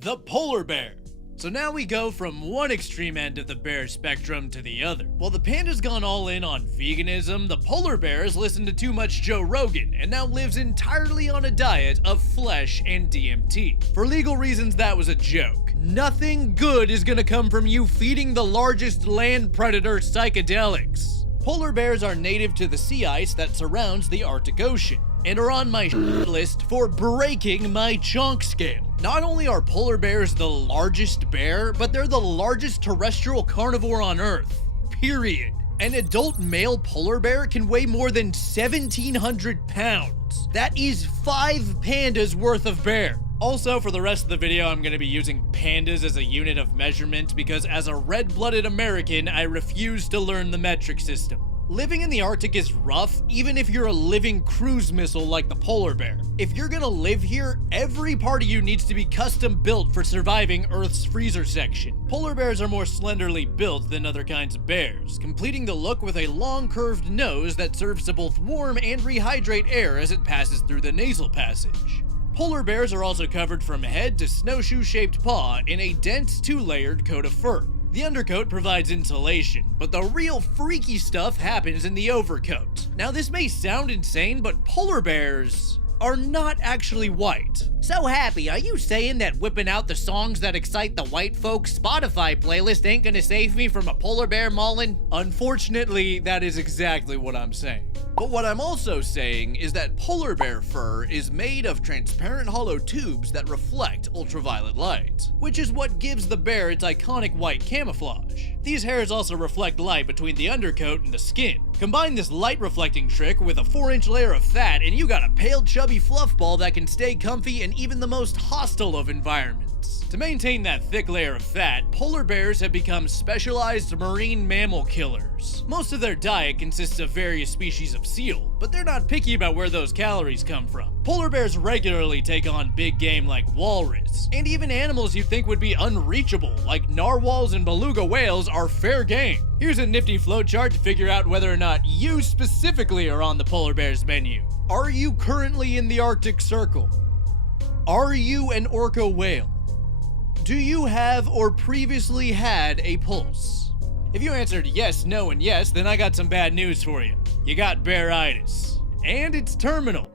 the polar bear. So now we go from one extreme end of the bear spectrum to the other. While the panda's gone all in on veganism, the polar bear has listened to too much Joe Rogan and now lives entirely on a diet of flesh and DMT. For legal reasons, that was a joke. Nothing good is gonna come from you feeding the largest land predator psychedelics. Polar bears are native to the sea ice that surrounds the Arctic Ocean, and are on my list for breaking my chonk scale. Not only are polar bears the largest bear, but they're the largest terrestrial carnivore on Earth. Period. An adult male polar bear can weigh more than 1,700 pounds. That is 5 pandas worth of bear. Also, for the rest of the video, I'm going to be using pandas as a unit of measurement because as a red-blooded American, I refuse to learn the metric system. Living in the Arctic is rough, even if you're a living cruise missile like the polar bear. If you're gonna live here, every part of you needs to be custom built for surviving Earth's freezer section. Polar bears are more slenderly built than other kinds of bears, completing the look with a long curved nose that serves to both warm and rehydrate air as it passes through the nasal passage. Polar bears are also covered from head to snowshoe-shaped paw in a dense 2-layered coat of fur. The undercoat provides insulation, but the real freaky stuff happens in the overcoat. Now this may sound insane, but polar bears are not actually white. So Happy, are you saying that whipping out the songs that excite the white folks Spotify playlist ain't gonna save me from a polar bear maulin'? Unfortunately, that is exactly what I'm saying. But what I'm also saying is that polar bear fur is made of transparent hollow tubes that reflect ultraviolet light, which is what gives the bear its iconic white camouflage. These hairs also reflect light between the undercoat and the skin. Combine this light reflecting trick with a 4-inch layer of fat and you got a pale chubby fluff ball that can stay comfy in even the most hostile of environments. To maintain that thick layer of fat, polar bears have become specialized marine mammal killers. Most of their diet consists of various species of seal, but they're not picky about where those calories come from. Polar bears regularly take on big game like walrus, and even animals you think would be unreachable, like narwhals and beluga whales, are fair game. Here's a nifty flowchart to figure out whether or not you specifically are on the polar bear's menu. Are you currently in the Arctic Circle? Are you an orca whale? Do you have or previously had a pulse? If you answered yes, no, and yes, then I got some bad news for you. You got bearitis. And it's terminal.